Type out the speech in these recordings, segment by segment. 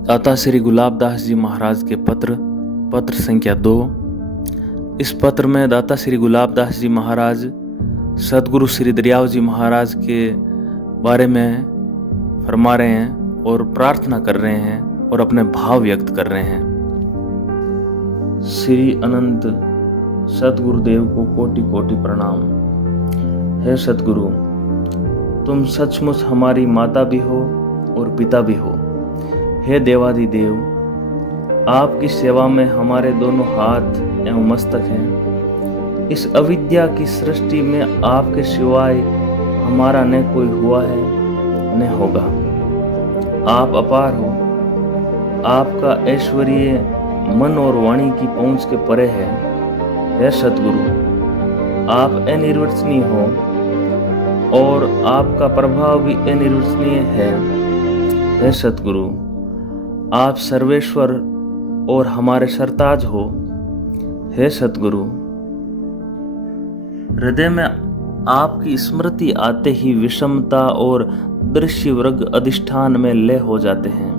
दाता श्री गुलाबदास जी महाराज के पत्र संख्या 2। इस पत्र में दाता श्री गुलाबदास जी महाराज सदगुरु श्री दरियाव जी महाराज के बारे में फरमा रहे हैं और प्रार्थना कर रहे हैं और अपने भाव व्यक्त कर रहे हैं। श्री अनंत सदगुरुदेव को कोटि कोटि प्रणाम। हे सदगुरु, तुम सचमुच हमारी माता भी हो और पिता भी हो। हे देवादिदेव, आपकी सेवा में हमारे दोनों हाथ एवं मस्तक हैं। इस अविद्या की सृष्टि में आपके सिवाय हमारा न कोई हुआ है न होगा। आप अपार हो। आपका ऐश्वर्य मन और वाणी की पहुंच के परे है। हे सतगुरु, आप अनिर्वचनीय हो और आपका प्रभाव भी अनिर्वचनीय है। हे सतगुरु, आप सर्वेश्वर और हमारे सरताज हो। हे सतगुरु, हृदय में आपकी स्मृति आते ही विषमता और दृश्य वर्ग अधिष्ठान में लय हो जाते हैं।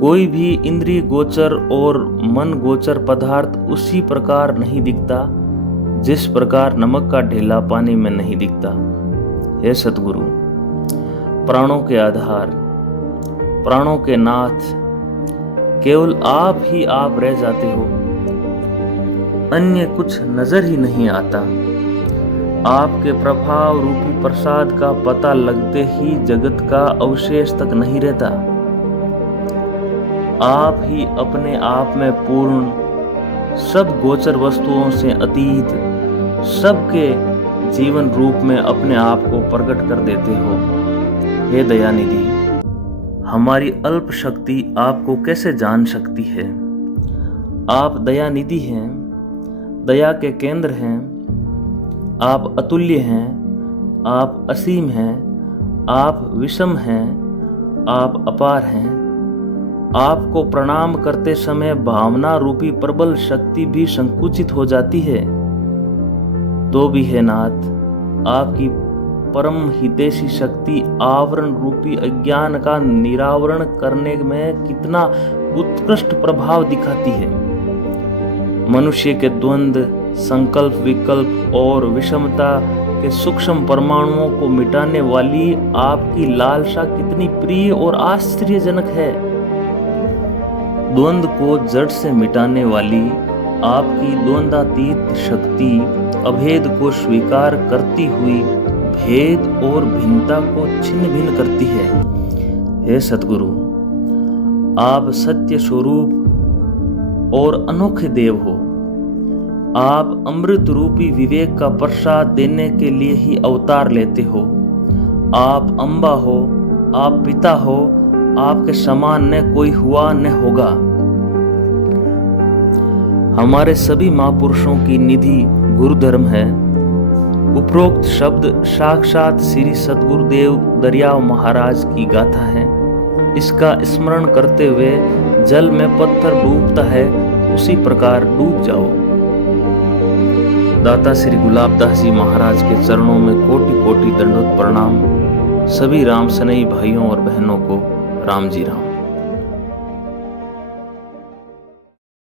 कोई भी इंद्रिय गोचर और मन गोचर पदार्थ उसी प्रकार नहीं दिखता जिस प्रकार नमक का ढेला पानी में नहीं दिखता। हे सतगुरु, प्राणों के आधार, प्राणों के नाथ, केवल आप ही आप रह जाते हो। अन्य कुछ नजर ही नहीं आता। आपके प्रभाव रूपी प्रसाद का पता लगते ही जगत का अवशेष तक नहीं रहता। आप ही अपने आप में पूर्ण, सब गोचर वस्तुओं से अतीत, सबके जीवन रूप में अपने आप को प्रकट कर देते हो। हे दयानिधि, हमारी अल्प शक्ति आपको कैसे जान सकती है। आप दयानिधि हैं, दया के केंद्र हैं। आप अतुल्य हैं, आप असीम हैं, आप विषम हैं, आप अपार हैं। आपको प्रणाम करते समय भावना रूपी प्रबल शक्ति भी संकुचित हो जाती है। तो भी है नाथ, आपकी परम हितैषी शक्ति आवरण रूपी अज्ञान का निरावरण करने में कितना उत्कृष्ट प्रभाव दिखाती है। मनुष्य के द्वंद्व, संकल्प, विकल्प और विषमता के सूक्ष्म परमाणुओं को मिटाने वाली आपकी लालसा कितनी प्रिय और आश्चर्यजनक है। द्वंद्व को जड़ से मिटाने वाली आपकी द्वंद्वातीत शक्ति अभेद को स्वीकार करती हुई भेद और भिन्नता को छिन्न भिन्न करती है। हे सतगुरु, आप सत्य स्वरूप और अनोखे देव हो। आप अमृत रूपी विवेक का प्रसाद देने के लिए ही अवतार लेते हो। आप अम्बा हो, आप पिता हो, आपके समान न कोई हुआ न होगा। हमारे सभी महापुरुषों की निधि गुरुधर्म है। उपरोक्त शब्द साक्षात श्री सदगुरुदेव दरियाव महाराज की गाथा है। इसका स्मरण करते हुए जल में पत्थर डूबता है, उसी प्रकार डूब जाओ। दाता श्री गुलाबदास जी महाराज के चरणों में कोटि कोटि दंडवत प्रणाम। सभी राम सनई भाइयों और बहनों को राम जी राम।